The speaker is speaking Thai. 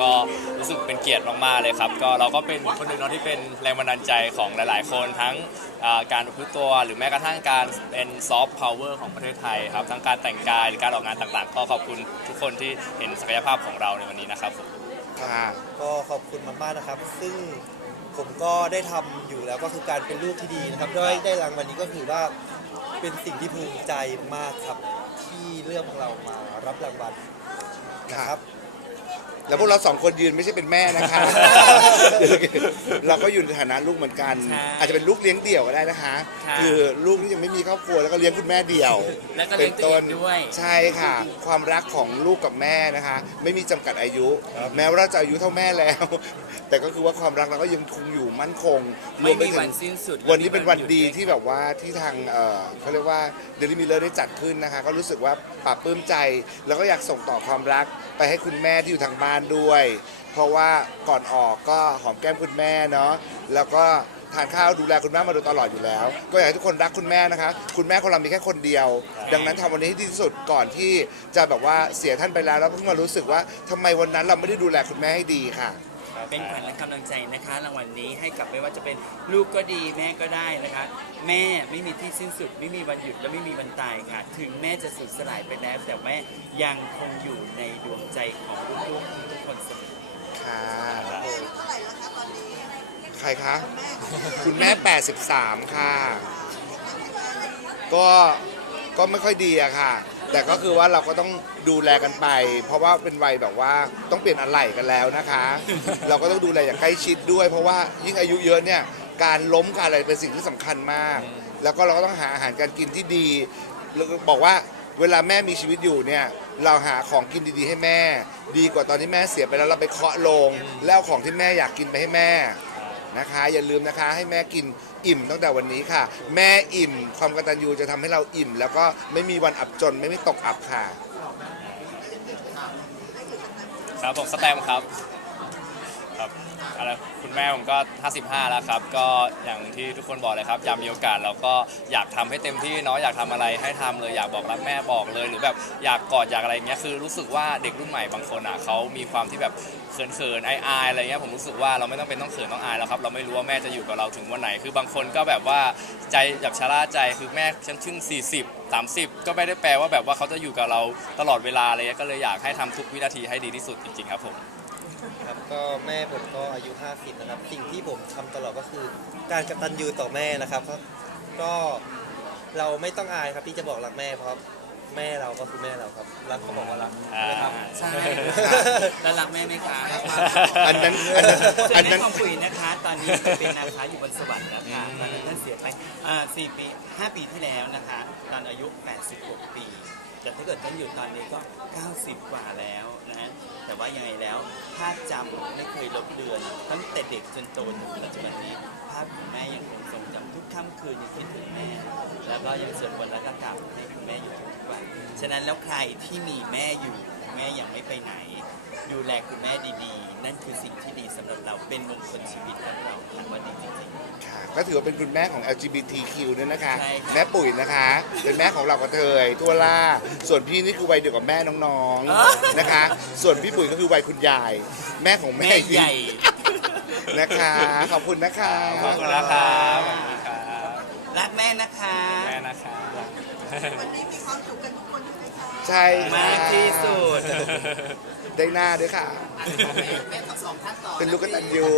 ก็รู้สึกเป็นเกียรติมากๆเลยครับ ก็เราก็เป็นคนหนึ่งเนาะที่เป็นแรงบันดาลใจของหลาย ๆ คนทั้งอ่าการพึ่ตัวหรือแม้กระทั่งการเป็นซอฟต์พาวเวอร์ของประเทศไทยครับทั้งการแต่งกายหรือการออกงานต่างๆ ก็ขอบคุณทุกคนที่เห็นศักยภาพของเราในวันนี้นะครับผมค่ะก็ขอบคุณมากๆนะครับ ซึ่งผมก็ได้ทำอยู่แล้วก็คือการเป็นลูกที่ดีนะครับด้วยได้รางวัลนี้ก็ถือว่าเป็นสิ่งที่ภูมิใจมากครับ ที่เลือกพวกเรามารับรางวัลนะครับ แล้วพวกเราสองคนยืนไม่ใช่เป็นแม่นะคะ เราก็อยู่ในฐานะลูกเหมือนกัน ใช่อาจจะเป็นลูกเลี้ยงเดี่ยวก็ได้นะคะ ค่ะคือลูกที่ยังไม่มีครอบครัวแล้วก็เลี้ยงคุณแม่เดี่ยวแล้วก็เลี้ยงตัวเองด้วย ใช่ค่ะ ความรักของลูกกับแม่นะคะ ไม่มีจำกัดอายุ แม้ว่าเราจะอายุเท่าแม่แล้ว แต่ก็คือว่าความรักเราก็ยังคงอยู่มั่นคงรไม่วปมีถึง วันสิ้นสุดวันนี้เป็นวันดีหยุที่แบบว่าที่ทางเอ่อเขาเรียกว่าเดลิมิเลอร์ได้จัดขึ้นนะคะ ก็รู้สึกว่าปลาบปลื้มใจ แล้วก็อยากส่งต่อความรักไปให้คุณแม่ที่อยู่ทางบ้านด้วย เพราะว่าก่อนออกก็หอมแก้มคุณแม่เนาะแล้วก็ทานข้าวดูแลคุณแม่มาโดยตลอดอยู่แล้ว ก็อยากให้ทุกคนรักคุณแม่นะคะ คุณแม่ของเรามีแค่คนเดียว ดังนั้นทำวันนี้ให้ดีที่สุดก่อนที่จะแบบว่าเสียท่านไปแล้วแล้วเพิ่งมารู้สึกว่าทำไมวันนั้นเราไม่ได้ดูแลคุณแม่ให้ดีค่ะ เป็นขวัญและกำลังใจนะคะ รางวัลนี้ให้กับไม่ว่าจะเป็นลูกก็ดีแม่ก็ได้นะคะ แม่ไม่มีที่สิ้นสุด ไม่มีวันหยุดและไม่มีวันตายค่ะ ถึงแม่จะสูญสลายไปแล้ว แต่แม่ยังคงอยู่ในดวงใจของลูกๆทุกคนเสมอค่ะใครคะ คุณแม่ 83 ค่ะ ก็ก็ไม่ค่อยดีอะค่ะ แต่ก็คือว่าเราก็ต้องดูแลกันไป เพราะว่าเป็นวัยแบบว่าต้องเปลี่ยนอะไหล่กันแล้วนะคะ เราก็ต้องดูแลอย่างใกล้ชิดด้วย เพราะว่ายิ่งอายุเยอะเนี่ยการล้มการอะไรเป็นสิ่งที่สำคัญมาก แล้วก็เราก็ต้องหาอาหารการกินที่ดีแล้วก็บอกว่าเวลาแม่มีชีวิตอยู่เนี่ยเราหาของกินดีๆให้แม่ ดีกว่าตอนที่แม่เสียไปแล้วเราไปเคาะโลง แล้วเอาของที่แม่อยากกินไปให้แม่นะคะ อย่าลืมนะคะให้แม่กิน อิ่มตั้งแต่วันนี้ค่ะ แม่อิ่ม ความกตัญญูจะทำให้เราอิ่ม แล้วก็ไม่มีวันอับจนไม่มีตกอับค่ะ ครับผมสแตมป์ครับ ครับอะไรคุณแม่ผมก็ 55 แล้วครับ ก็อย่างที่ทุกคนบอกเลยครับยามมีโอกาสเราก็อยากทำให้เต็มที่เนาะอยากทำอะไรให้ทำเลยอยากบอกรักแม่บอกเลย หรือแบบอยากกอดอยากอะไรเงี้ยคือรู้สึกว่าเด็กรุ่นใหม่บางคนอะเขามีความที่แบบเขินๆอายๆอะไรเงี้ยผมรู้สึกว่าเราไม่ต้องเป็นต้องเขินต้องอายแล้วครับเราไม่รู้ว่าแม่จะอยู่กับเราถึงวันไหน คือบางคนก็แบบว่าใจแบบชะล่าใจคือแม่ฉันชึ่ง40 30 ก็ไม่ได้แปลว่าแบบว่าเขาจะอยู่กับเราตลอดเวลาอะไรเงี้ยก็เลยอยากให้ทำทุกวินาทีให้ดีที่สุดจริงๆครับผม ครับก็แม่ผมก็อายุ 50 นะครับ สิ่งที่ผมทำตลอดก็คือ การกตัญญูต่อแม่นะครับก็ก็เราไม่ต้องอายครับที่จะบอกรักแม่เพราะแม่เราก็คือแม่เราครับ รักก็บอกว่ารักอ่า นะครับ ใช่แล้วรักแม่ไหมคะอันนั้นอันนั้นส่วอันนแม่นั้นของปุ๋ยนะคะ ตอนนี้เป็นนางฟ้าอยู่บนสวรรค์แล้วค่ะตอนนั้นท่านเสียไปอ่าสี่ปีห้าปีที่แล้วนะคะ ตอนอายุ86ปี แต่ถ้าเกิดท่านอยู่ตอนนี้ก็ 90 กว่าแล้วนะแต่ว่ายังไงแล้วภาพจำไม่เคยลบเลือนตั้งแต่เด็กจนโตถึงปัจจุบันนี้ ภาพของแม่ยังคงทรงจำทุกค่ำคืนยังคิดถึงแม่ แล้วก็ยังสวดมนต์และก็กราบให้คุณแม่อยู่ทุกวันฉะนั้นแล้วใครที่มีแม่อยู่แม่ยังไม่ไปไหน ดูแลคุณแม่ดีๆ นั่นคือสิ่งที่ดีสำหรับเราเป็นมงคลชีวิตของเราค่ะว่าดีจริงค่ะ ก็ถือว่าเป็นคุณแม่ของ LGBTQ ด้วยนะคะ ใช่ค่ะ แม่ปุ๋ยนะคะ เป็นแม่ของเรากระเทยทั่วล่า ส่วนพี่นี่คือวัยเดียวกับแม่น้องๆนะคะ ส่วนพี่ปุ๋ยก็คือวัยคุณยาย แม่ของๆแม่แม่ใหญ่นะคะ ขอบคุณนะคะ ขอบคุณนะครับขอบคุณครับรักแม่นะคะ แม่นะครับ วันนี้มีความสุขกันทุกคน ใช่มากที่สุด ได้หน้าด้วยค่ะเป็นลูกกันญูอยู่